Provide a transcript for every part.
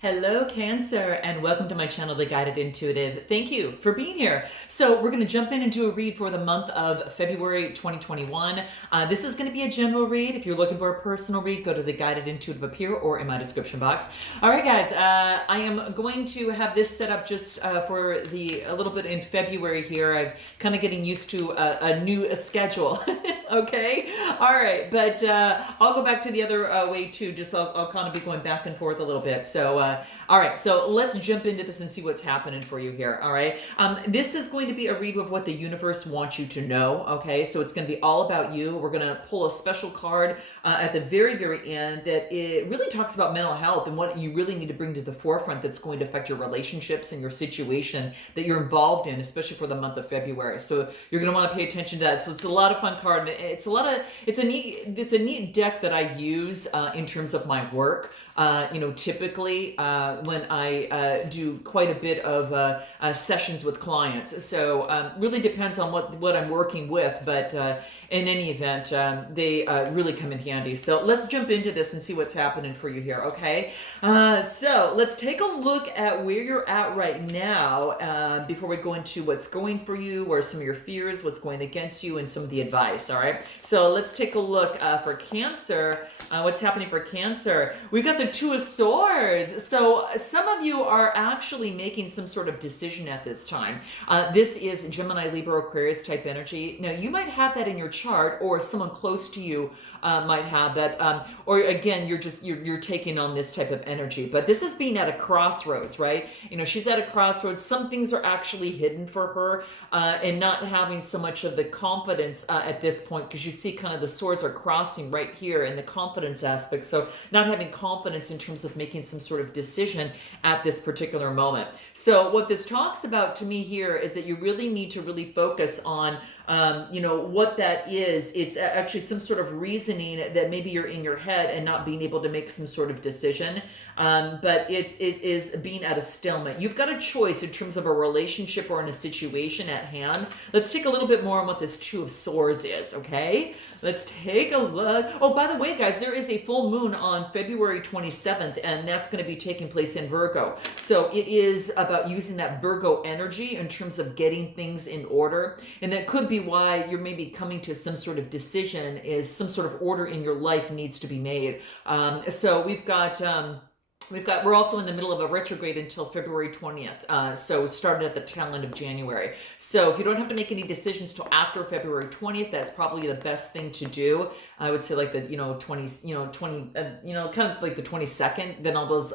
Hello, Cancer, and welcome to my channel, The Guided Intuitive. Thank you for being here. So we're going to jump in and do a read for the month of February 2021. This is going to be a general read. If you're looking for a personal read, go to The Guided Intuitive up here or in my description box. All right, guys, I am going to have this set up just for a little bit in February here. I'm kind of getting used to a new schedule. Okay? All right, but I'll go back to the other way too. Just I'll kind of be going back and forth a little bit. So all right, so let's jump into this and see what's happening for you here. All right, this is going to be a read of what the universe wants you to know. Okay, so it's going to be all about you. We're going to pull a special card at the very, very end that it really talks about mental health and what you really need to bring to the forefront that's going to affect your relationships and your situation that you're involved in, especially for the month of February. So you're going to want to pay attention to that. So it's a lot of fun card. And it's a neat deck that I use in terms of my work. Typically when I do quite a bit of sessions with clients. So really depends on what I'm working with, but in any event, they really come in handy. So let's jump into this and see what's happening for you here, okay? So let's take a look at where you're at right now before we go into what's going for you, or some of your fears, what's going against you, and some of the advice, all right? So let's take a look for Cancer. What's happening for Cancer? We've got the Two of Swords. So some of you are actually making some sort of decision at this time. This is Gemini, Libra, Aquarius type energy. Now, you might have that in your chart, or someone close to you might have that, or again, you're taking on this type of energy. But this is being at a crossroads, right? She's at a crossroads. Some things are actually hidden for her, and not having so much of the confidence at this point, because you see kind of the swords are crossing right here in the confidence aspect. So not having confidence in terms of making some sort of decision at this particular moment. So what this talks about to me here is that you really need to really focus on what that is. It's actually some sort of reasoning that maybe you're in your head and not being able to make some sort of decision. But it is being at a stalemate. You've got a choice in terms of a relationship or in a situation at hand. Let's take a little bit more on what this Two of Swords is, okay? Let's take a look. Oh, by the way, guys, there is a full moon on February 27th, and that's going to be taking place in Virgo. So it is about using that Virgo energy in terms of getting things in order. And that could be why you're maybe coming to some sort of decision, is some sort of order in your life needs to be made. So we're also in the middle of a retrograde until February 20th. So started at the tail end of January. So if you don't have to make any decisions till after February 20th, that's probably the best thing to do. I would say like the, 20, kind of like the 22nd, then all those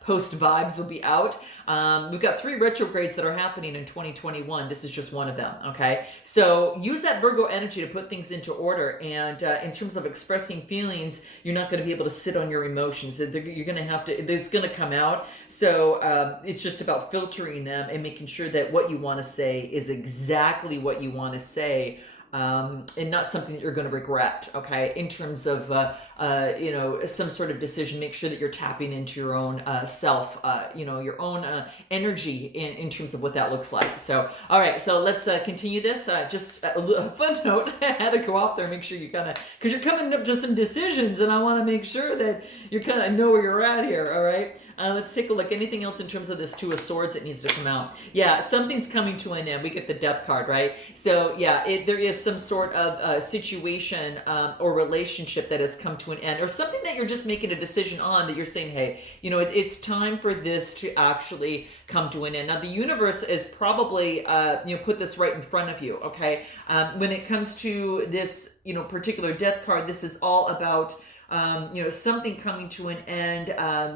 post vibes will be out. We've got 3 retrogrades that are happening in 2021. This is just one of them, okay? So use that Virgo energy to put things into order. And in terms of expressing feelings, you're not going to be able to sit on your emotions. You're going to have to, it's going to come out. So it's just about filtering them and making sure that what you want to say is exactly what you want to say. And not something that you're going to regret, okay? In terms of, some sort of decision, make sure that you're tapping into your own self, your own energy in terms of what that looks like. So, all right, so let's continue this. Just a fun note, I had to go off there and make sure you kind of, because you're coming up to some decisions, and I want to make sure that you kind of know where you're at here, all right? Let's take a look. Anything else in terms of this Two of Swords that needs to come out? Yeah, something's coming to an end. We get the Death card, right? So yeah, there is some sort of situation or relationship that has come to an end, or something that you're just making a decision on, that you're saying, hey, it's time for this to actually come to an end. Now, the universe is probably, put this right in front of you, okay? When it comes to this, particular Death card, this is all about something coming to an end.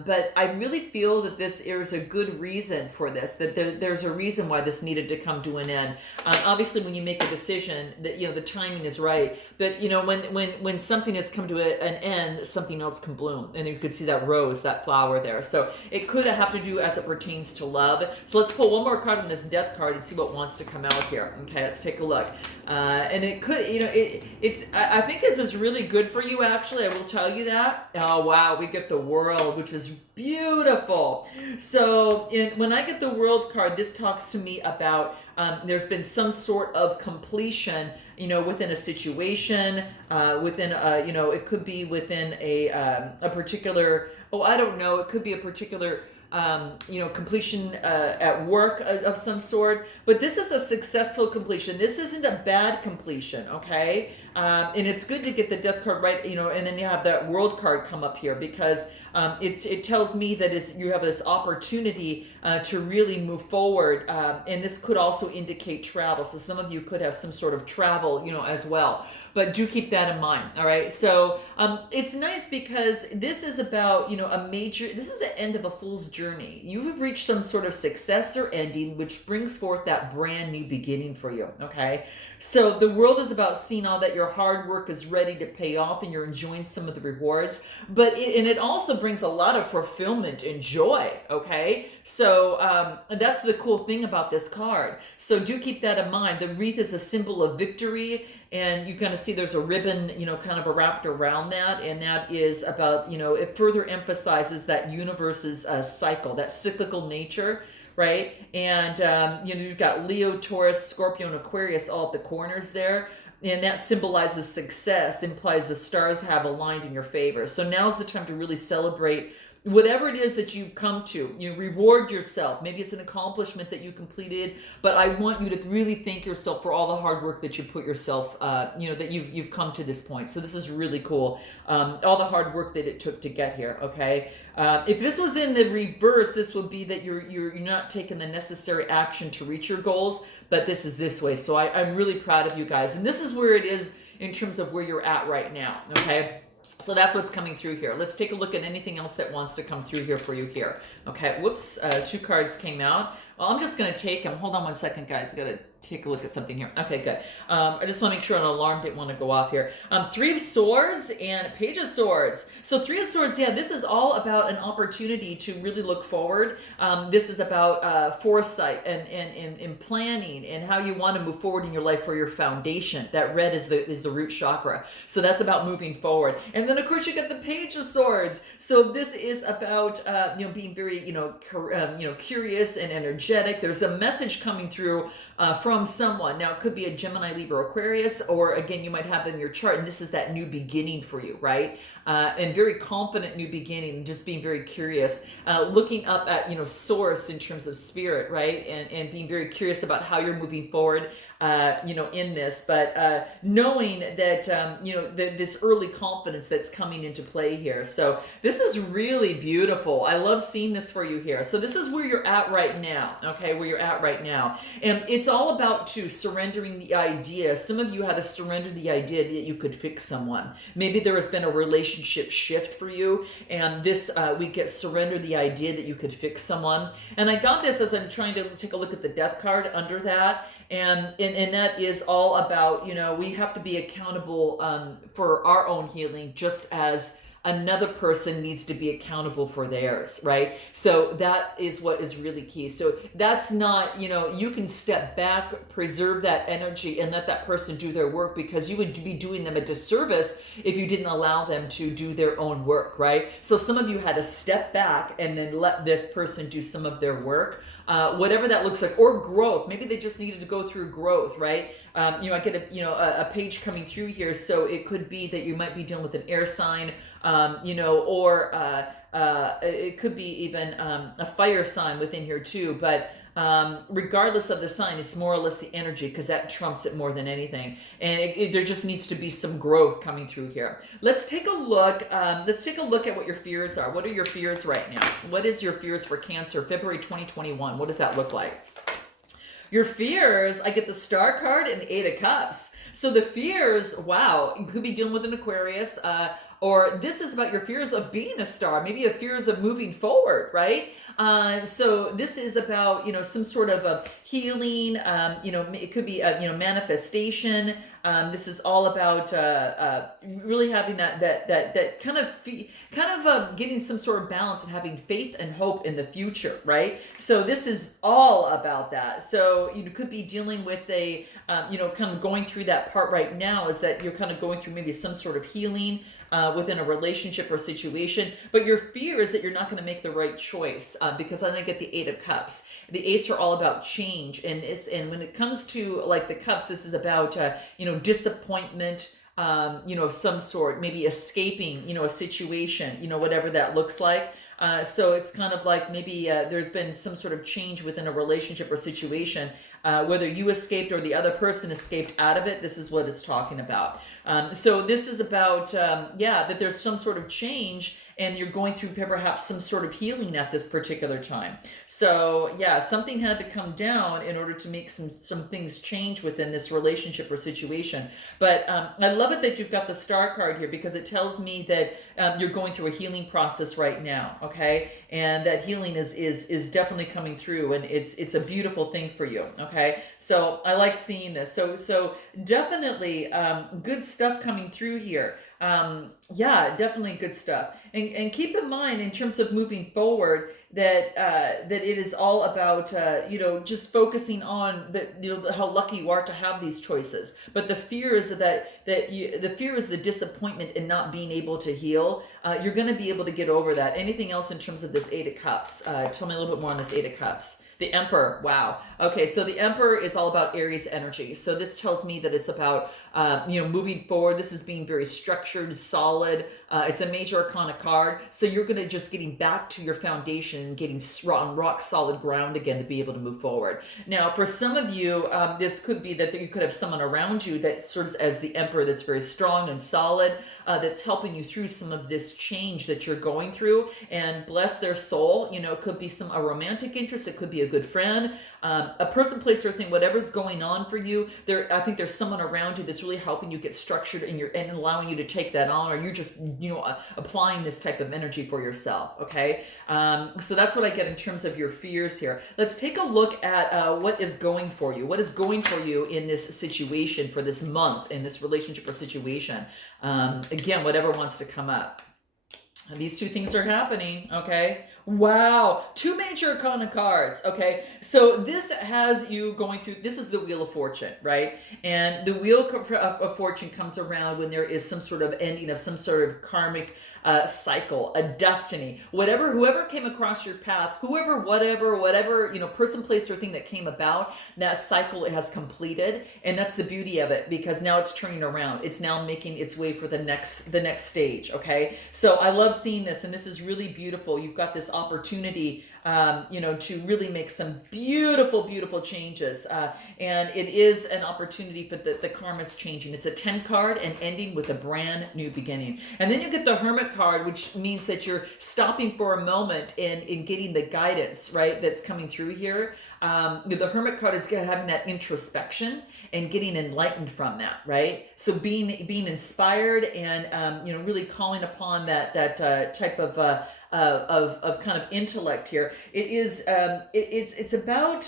But I really feel that there's a good reason for this, that there's a reason why this needed to come to an end. Obviously, when you make a decision, that, the timing is right. But, when something has come to an end, something else can bloom. And you could see that rose, that flower there. So it could have to do as it pertains to love. So let's pull one more card on this Death card and see what wants to come out here. Okay, let's take a look. And it could, I think this is really good for you, actually. I will tell you that. Oh, wow, we get the World, which is beautiful. So when I get the World card, this talks to me about there's been some sort of completion, within a situation, within, it could be within a particular oh, I don't know, it could be a particular completion at work of some sort. But this is a successful completion. This isn't a bad completion, okay? And it's good to get the death card right, and then you have that world card come up here, because it tells me that you have this opportunity to really move forward. And this could also indicate travel. So some of you could have some sort of travel, as well. But do keep that in mind, all right? So it's nice because this is about, this is the end of a fool's journey. You have reached some sort of success or ending, which brings forth that brand new beginning for you, okay? So the world is about seeing all that your hard work is ready to pay off and you're enjoying some of the rewards. But it also brings a lot of fulfillment and joy, okay? So that's the cool thing about this card. So do keep that in mind. The wreath is a symbol of victory. And you kind of see there's a ribbon, kind of wrapped around that. And that is about, it further emphasizes that universe's cycle, that cyclical nature, right? And, you've got Leo, Taurus, Scorpio, and Aquarius all at the corners there. And that symbolizes success, implies the stars have aligned in your favor. So now's the time to really celebrate whatever it is that you've come to. Reward yourself. Maybe it's an accomplishment that you completed, but I want you to really thank yourself for all the hard work that you put yourself, that you've come to this point. So this is really cool. All the hard work that it took to get here. Okay. If this was in the reverse, this would be that you're not taking the necessary action to reach your goals, but this is this way. So I'm really proud of you guys. And this is where it is in terms of where you're at right now. Okay. So that's what's coming through here. Let's take a look at anything else that wants to come through here for you here. Okay, whoops, 2 cards came out. Well, I'm just going to take them. Hold on one second, guys. I got to take a look at something here. Okay, good. I just want to make sure an alarm didn't want to go off here. 3 of Swords and Page of Swords. So 3 of Swords, yeah, this is all about an opportunity to really look forward. This is about foresight and planning and how you want to move forward in your life for your foundation. That red is the root chakra. So that's about moving forward. And then, of course, you get the Page of Swords. So this is about, being very, curious and energetic. There's a message coming through from someone. Now, it could be a Gemini, Libra, Aquarius, or again, you might have it in your chart, and this is that new beginning for you, right? And very confident new beginning, just being very curious, looking up at, source in terms of spirit, right? And being very curious about how you're moving forward, in this, but knowing that, this early confidence that's coming into play here. So this is really beautiful. I love seeing this for you here. So this is where you're at right now, okay? Where you're at right now. And it's all about surrendering the idea. Some of you had to surrender the idea that you could fix someone. Maybe there has been a relationship shift for you, and this we get surrender the idea that you could fix someone. And I got this as I'm trying to take a look at the death card under that. And that is all about, we have to be accountable for our own healing, just as another person needs to be accountable for theirs, right? So that is what is really key. So that's not, you can step back, preserve that energy, and let that person do their work, because you would be doing them a disservice if you didn't allow them to do their own work, right? So some of you had to step back and then let this person do some of their work. Whatever that looks like, or growth. Maybe they just needed to go through growth, right? I get a page coming through here, so it could be that you might be dealing with an air sign, or it could be even a fire sign within here too. But regardless of the sign, it's more or less the energy, because that trumps it more than anything. And there just needs to be some growth coming through here. Let's take a look. Let's take a look at what your fears are. What are your fears right now? What is your fears for Cancer, February 2021? What does that look like? Your fears, I get the Star card and the 8 of Cups. So the fears, wow, you could be dealing with an Aquarius, or this is about your fears of being a star, maybe your fears of moving forward, right? So this is about, some sort of a healing, it could be a, manifestation. This is all about really having that kind of getting some sort of balance and having faith and hope in the future, right? So this is all about that. So you could be dealing with a, kind of going through that part right now, is that you're kind of going through maybe some sort of healing within a relationship or situation, but your fear is that you're not going to make the right choice, because then I get the 8 of Cups. The 8s are all about change, and when it comes to like the Cups, this is about disappointment, of some sort, maybe escaping, a situation, whatever that looks like. So it's kind of like maybe there's been some sort of change within a relationship or situation, whether you escaped or the other person escaped out of it. This is what it's talking about. So this is about, that there's some sort of change and you're going through perhaps some sort of healing at this particular time. So yeah, something had to come down in order to make some things change within this relationship or situation. But I love it that you've got the star card here, because it tells me that you're going through a healing process right now, okay? And that healing is definitely coming through, and it's a beautiful thing for you, okay? So I like seeing this. So definitely good stuff coming through here. Definitely good stuff. And keep in mind, in terms of moving forward, that that it is all about just focusing on how lucky you are to have these choices. But the fear is the fear is the disappointment in not being able to heal. You're going to be able to get over that. Anything else in terms of this Eight of Cups? Tell me a little bit more on this Eight of Cups. The Emperor, wow. Okay, so the Emperor is all about Aries energy. So this tells me that it's about, moving forward. This is being very structured, solid. It's a major arcana card. So you're going to just getting back to your foundation, getting on rock solid ground again to be able to move forward. Now, for some of you, this could be that you could have someone around you that serves as the Emperor that's very strong and solid, that's helping you through some of this change that you're going through, and bless their soul. It could be a romantic interest. It could be a good friend, a person, place, or thing, whatever's going on for you. I think there's someone around you that's really helping you get structured and allowing you to take that on, or you're just, applying this type of energy for yourself. Okay. So that's what I get in terms of your fears here. Let's take a look at what is going for you. What is going for you in this situation for this month, in this relationship or situation? Again, whatever wants to come up. These two things are happening, okay? Wow, two major arcana cards, okay? So this has you going through, this is the Wheel of Fortune, right? And the Wheel of Fortune comes around when there is some sort of ending of some sort of karmic cycle, a destiny, whoever came across your path, whatever, person, place, or thing that came about, that cycle it has completed. And that's the beauty of it, because now it's turning around. It's now making its way for the next stage. Okay. So I love seeing this, and this is really beautiful. You've got this opportunity, to really make some beautiful changes. And it is an opportunity for the karma's changing. It's a 10 card and ending with a brand new beginning. And then you get the Hermit card, which means that you're stopping for a moment in getting the guidance, right, that's coming through here. The Hermit card is having that introspection and getting enlightened from that, right? So being inspired and really calling upon that type of kind of intellect here. It is it's about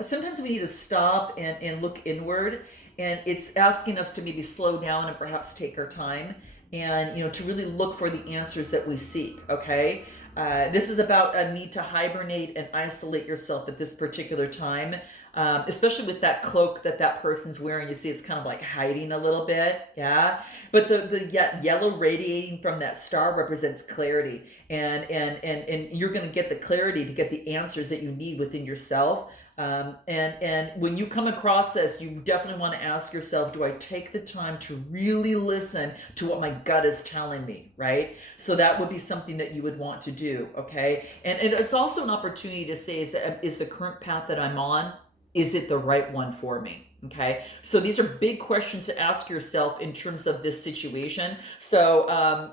sometimes we need to stop and look inward, and it's asking us to maybe slow down and perhaps take our time and to really look for the answers that we seek. Okay. This is about a need to hibernate and isolate yourself at this particular time, especially with that cloak that person's wearing. You see it's kind of like hiding a little bit, yeah? But the yellow radiating from that star represents clarity, and you're going to get the clarity to get the answers that you need within yourself. And when you come across this, you definitely want to ask yourself, do I take the time to really listen to what my gut is telling me, right? So that would be something that you would want to do, okay? And it's also an opportunity to say, is the current path that I'm on, is it the right one for me? Okay, so these are big questions to ask yourself in terms of this situation. So,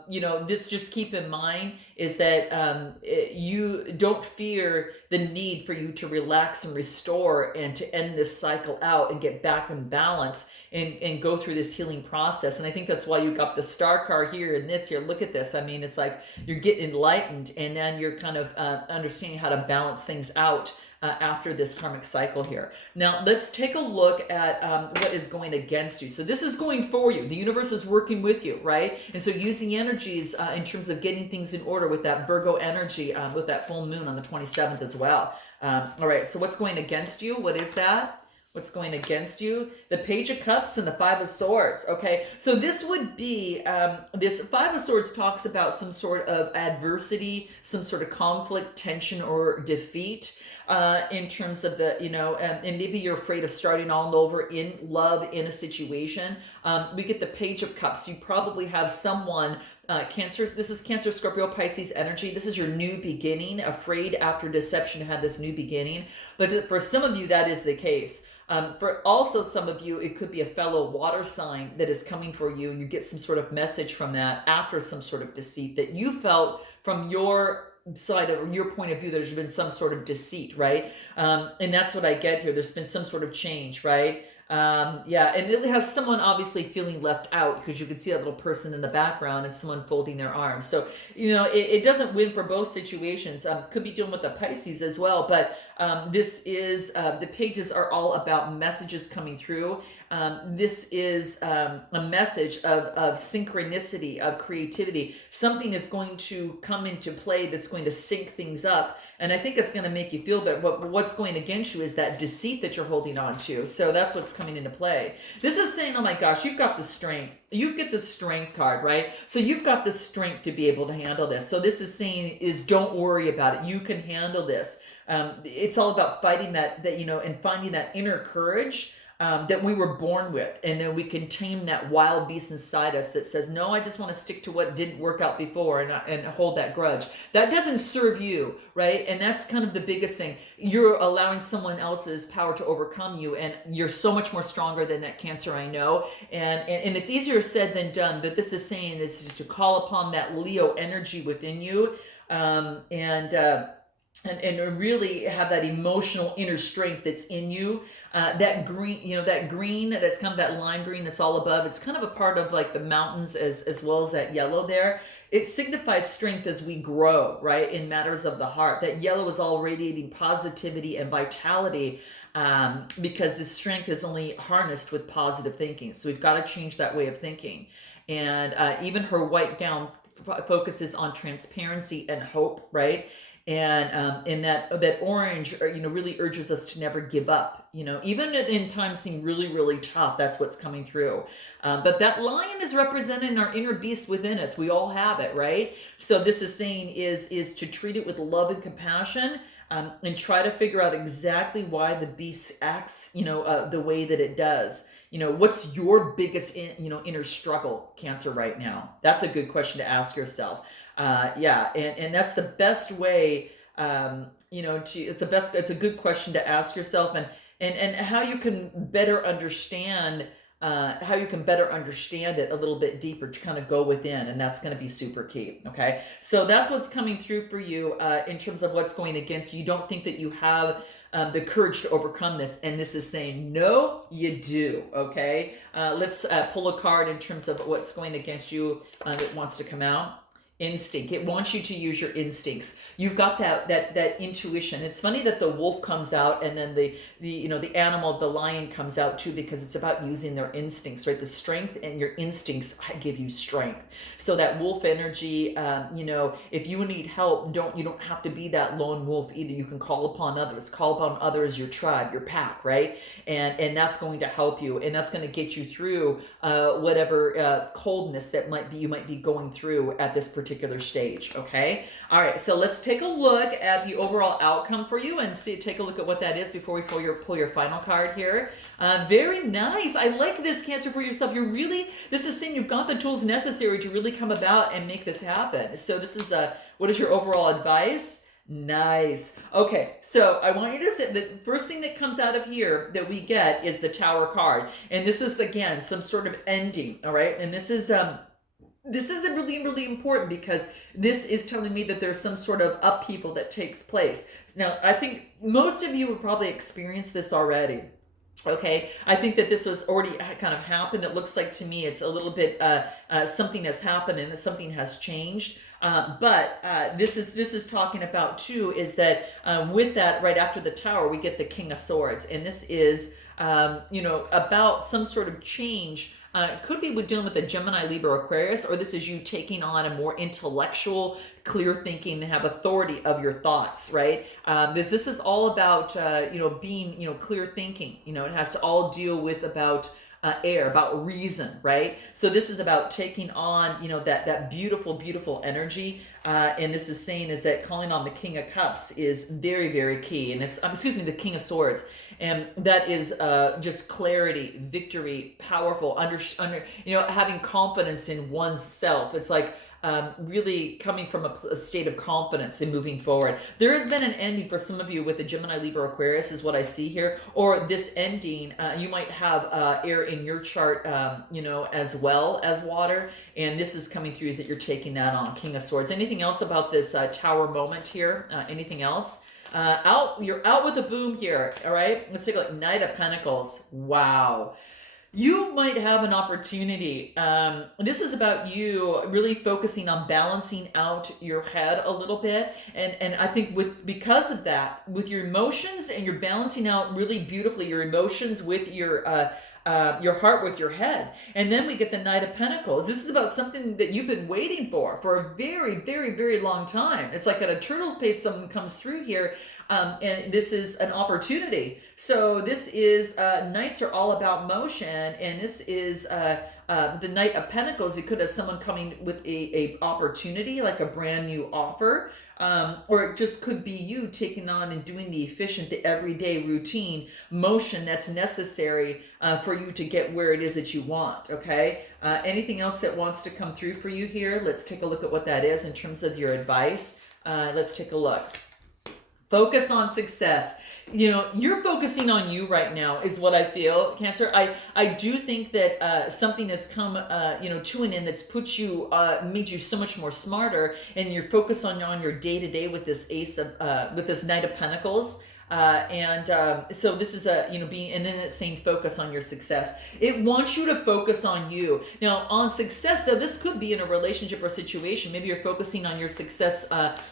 this, just keep in mind is that you don't fear the need for you to relax and restore and to end this cycle out and get back in balance and go through this healing process. And I think that's why you got the star card here and this here. Look at this. I mean, it's like you're getting enlightened, and then you're kind of understanding how to balance things out after this karmic cycle here. Now, let's take a look at what is going against you. So this is going for you. The universe is working with you, right? And so use the energies in terms of getting things in order with that Virgo energy, with that full moon on the 27th as well. All right, so what's going against you? What is that? What's going against you? The Page of Cups and the Five of Swords. Okay, so this would be this Five of Swords talks about some sort of adversity, some sort of conflict, tension, or defeat. In terms of the, and maybe you're afraid of starting all over in love in a situation. We get the Page of Cups. You probably have someone, Cancer, this is Cancer, Scorpio, Pisces energy. This is your new beginning, afraid after deception to have this new beginning. But for some of you, that is the case. For also some of you, it could be a fellow water sign that is coming for you, and you get some sort of message from that after some sort of deceit that you felt from your side of your point of view. There's been some sort of deceit, right? And that's what I get here. There's been some sort of change, right? Yeah, and it has someone obviously feeling left out, because you can see that little person in the background and someone folding their arms. So, it doesn't win for both situations. Could be dealing with the Pisces as well, but this is, the pages are all about messages coming through. This is a message of synchronicity, of creativity. Something is going to come into play that's going to sync things up. And I think it's going to make you feel better. But what's going against you is that deceit that you're holding on to. So that's what's coming into play. This is saying, oh my gosh, you've got the strength. You get the strength card, right? So you've got the strength to be able to handle this. So this is saying is don't worry about it. You can handle this. It's all about fighting that, and finding that inner courage that we were born with, and then we can tame that wild beast inside us that says, no, I just want to stick to what didn't work out before, and hold that grudge. That doesn't serve you, right? And that's kind of the biggest thing. You're allowing someone else's power to overcome you, and you're so much more stronger than that, Cancer, I know. And it's easier said than done, but this is saying is to call upon that Leo energy within you, and really have that emotional inner strength that's in you. That green, that's kind of that lime green that's all above. It's kind of a part of like the mountains as well as that yellow there. It signifies strength as we grow, right? In matters of the heart. That yellow is all radiating positivity and vitality, because this strength is only harnessed with positive thinking. So we've got to change that way of thinking. And even her white gown focuses on transparency and hope, right? And in that orange, really urges us to never give up. Even in times seem really, really tough. That's what's coming through. But that lion is representing our inner beast within us. We all have it, right? So this is saying is to treat it with love and compassion, and try to figure out exactly why the beast acts, the way that it does. What's your biggest, inner struggle, Cancer, right now? That's a good question to ask yourself. And that's the best way, it's a good question to ask yourself, and how you can better understand, it a little bit deeper, to kind of go within, and that's going to be super key. Okay. So that's what's coming through for you, in terms of what's going against you. You don't think that you have the courage to overcome this, and this is saying, no, you do. Okay. Let's pull a card in terms of what's going against you that wants to come out. Instinct. It wants you to use your instincts. You've got that intuition. It's funny that the wolf comes out, and then the animal, the lion, comes out too, because it's about using their instincts, right? The strength and your instincts give you strength. So that wolf energy, if you need help, you don't have to be that lone wolf either. You can call upon others, your tribe, your pack, right? And that's going to help you, and that's going to get you through whatever coldness that you might be going through at this particular stage. Okay. All right. So let's take a look at the overall outcome for you, and take a look at what that is before we pull your final card here. Very nice. I like this, Cancer, for yourself. This is saying you've got the tools necessary to really come about and make this happen. So this is what is your overall advice? Nice. Okay, so I want you to say the first thing that comes out of here that we get is the Tower card, and this is again some sort of ending. All right, and this is really, really important, because this is telling me that there's some sort of upheaval that takes place. Now, I think most of you have probably experienced this already. Okay, I think that this was already kind of happened. It looks like to me it's a little bit something has happened and something has changed. But this is talking about too is that with that, right after the Tower, we get the King of Swords, and this is about some sort of change Could be with dealing with a Gemini, Libra, Aquarius, or this is you taking on a more intellectual, clear thinking and have authority of your thoughts, right? This is all about, being, clear thinking. It has to all deal with about air, about reason, right? So this is about taking on, that beautiful, beautiful energy. And this is saying is that calling on the King of Cups is very, very key. And it's, the King of Swords. And that is just clarity, victory, powerful, having confidence in one's self. It's like really coming from a state of confidence and moving forward. There has been an ending for some of you with the Gemini, Libra, Aquarius is what I see here. Or this ending, you might have air in your chart, as well as water. And this is coming through is that you're taking that on, King of Swords. Anything else about this tower moment here? Anything else? You're out with a boom here. All right. Let's take a look. Knight of Pentacles. Wow. You might have an opportunity. This is about you really focusing on balancing out your head a little bit. And I think because of that, with your emotions, and you're balancing out really beautifully your emotions with your heart with your head. And then we get the Knight of Pentacles. This is about something that you've been waiting for a very, very, very long time. It's like at a turtle's pace, something comes through here. And this is an opportunity. So this is, Knights are all about motion. And this is the Knight of Pentacles. It could have someone coming with a opportunity, like a brand new offer. Or it just could be you taking on and doing the efficient, the everyday routine motion that's necessary for you to get where it is that you want, okay? Anything else that wants to come through for you here? Let's take a look at what that is in terms of your advice. Let's take a look. Focus on success. You're focusing on you right now is what I feel, Cancer. I do think that something has come, to an end that's put you, made you so much more smarter, and you're focused on your day-to-day with this with this Knight of Pentacles. So this is being, and then it's saying focus on your success. It wants you to focus on you. Now on success, though, this could be in a relationship or situation. Maybe you're focusing on your success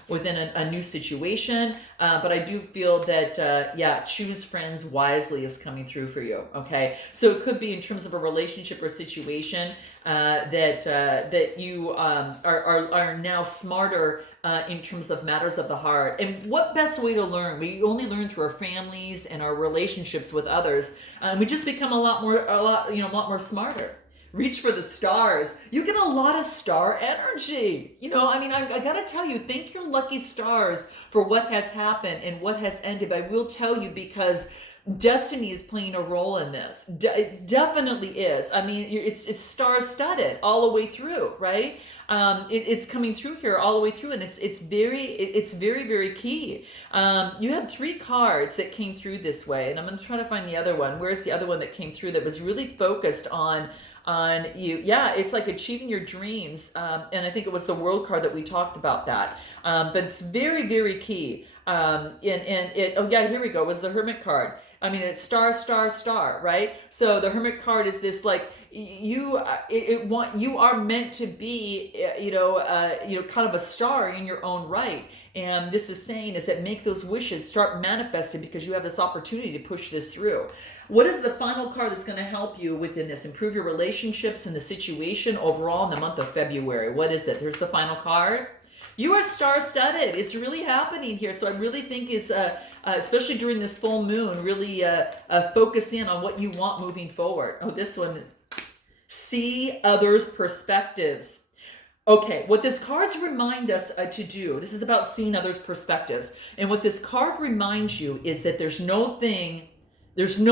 within a new situation. But I do feel that, choose friends wisely is coming through for you. Okay. So it could be in terms of a relationship or situation, that you, are now smarter, in terms of matters of the heart. And what best way to learn? We only learn through our families and our relationships with others. We just become a lot more smarter. Reach for the stars. You get a lot of star energy. I gotta tell you, thank your lucky stars for what has happened and what has ended. I will tell you, because destiny is playing a role in this. It definitely is. It's star-studded all the way through, right? It's coming through here all the way through, and it's very, very key. You had 3 cards that came through this way, and I'm going to try to find the other one. Where's the other one that came through that was really focused on you? Yeah, it's like achieving your dreams, and I think it was the World card that we talked about that. But it's very, very key. Here we go. It was the Hermit card. It's star, star, star, right? So the Hermit card is this like you are meant to be, kind of a star in your own right. And this is saying is that make those wishes start manifesting, because you have this opportunity to push this through. What is the final card that's going to help you within this? Improve your relationships and the situation overall in the month of February. What is it? Here's the final card. You are star-studded. It's really happening here. So I really think is, especially during this full moon, really focus in on what you want moving forward. Oh, this one. See others' perspectives. Okay, what this cards remind us to do, this is about seeing others' perspectives. And what this card reminds you is that there's no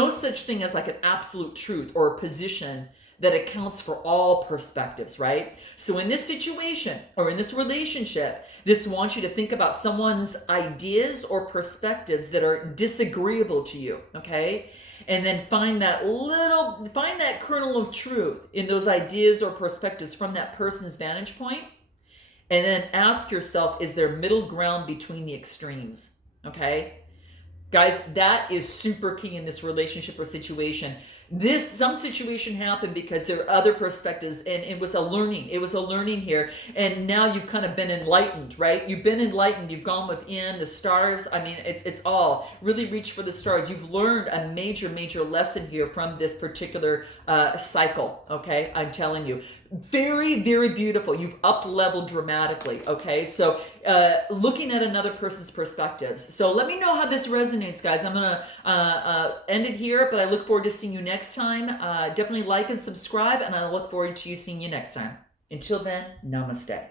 such thing as like an absolute truth or a position that accounts for all perspectives, right? So in this situation or in this relationship, this wants you to think about someone's ideas or perspectives that are disagreeable to you, okay? And then find that kernel of truth in those ideas or perspectives from that person's vantage point. And then ask yourself, is there middle ground between the extremes? Okay? Guys, that is super key in this relationship or situation. some situation happened because there are other perspectives, and it was a learning here, and now you've kind of been enlightened, right? You've been enlightened, you've gone within the stars. I mean, it's all really reach for the stars. You've learned a major lesson here from this particular cycle. Okay, I'm telling you, very beautiful. You've up leveled dramatically. Okay, so looking at another person's perspectives. So let me know how this resonates, guys. I'm gonna end it here, but I look forward to seeing you next time. Definitely like and subscribe, and I look forward to seeing you next time. Until then, namaste.